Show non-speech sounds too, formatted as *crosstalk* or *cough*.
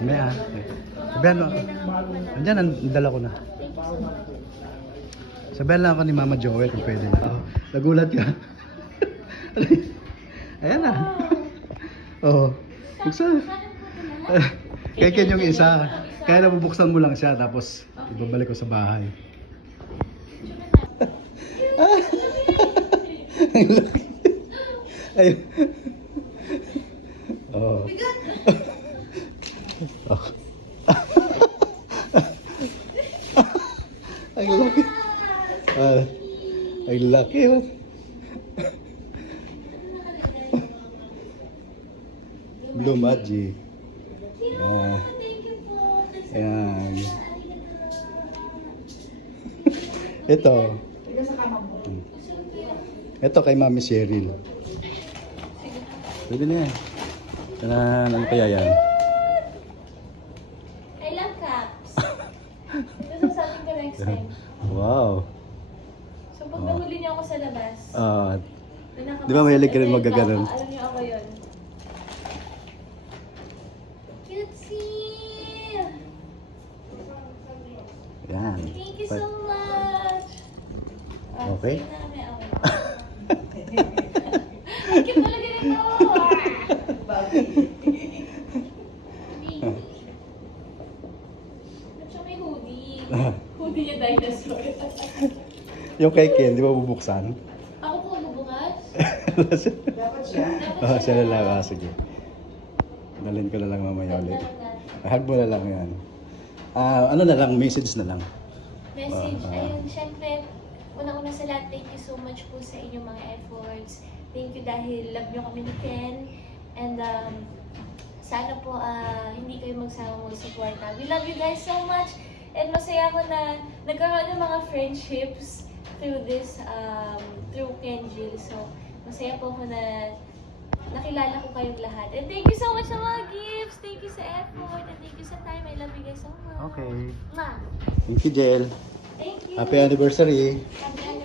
Mamaya. Sabihan mo ako. Andyan, ang dala ko na. Sabihan lang ako ni Mama Joey kung pwede na. Oh, nagulat ka. *laughs* Ayan na. Oo. Oh, buksan. *laughs* Kaya Ken yung isa. Kaya nabubuksan mo lang siya tapos ibabalik ko sa bahay. *laughs* Ayun. Oh. Ang laki. Ah, ang laki. oh. Blue Magic. Yeah. Ayan. Ito. Ito kay Mami Cheryl. Pwede na yan. Tanan, ano kaya yan? I love caps. *laughs* Next time. Wow. So pag nahuli niyo ako sa labas, Ah, Di ba mahilig ka rin yung magaganon? Alam niyo ako yun. Cutesy! yan. Thank you so much! Ah, Okay. sige na kami, okay. *laughs* Hoodie niya dinosaur. Yung kay Ken, di ba bubuksan? Ako po magbubukas? Dapat siya. Ah, siya na lang. Ah, sige. Dalhin ko na lang mamaya ulit. Hag mo na lang yan. Ah, ano na lang, message na lang. Message, Ah, ah. ayun, syempre, unang-una sa lahat, thank you so much po sa inyong mga efforts. Thank you dahil love nyo kami ni Ken. And um, sana po ah, hindi kayo magsawang magsuporta. We love you guys so much. And masaya ako na nagkaroon ng mga friendships through this, um, through Ken Jill. So, masaya po ako na nakilala ko kayong lahat. And thank you so much sa mga gifts. Thank you sa effort. And thank you sa time. I love you guys so much. Okay. Ma, Thank you, Jel. thank you. Happy anniversary. Happy anniversary.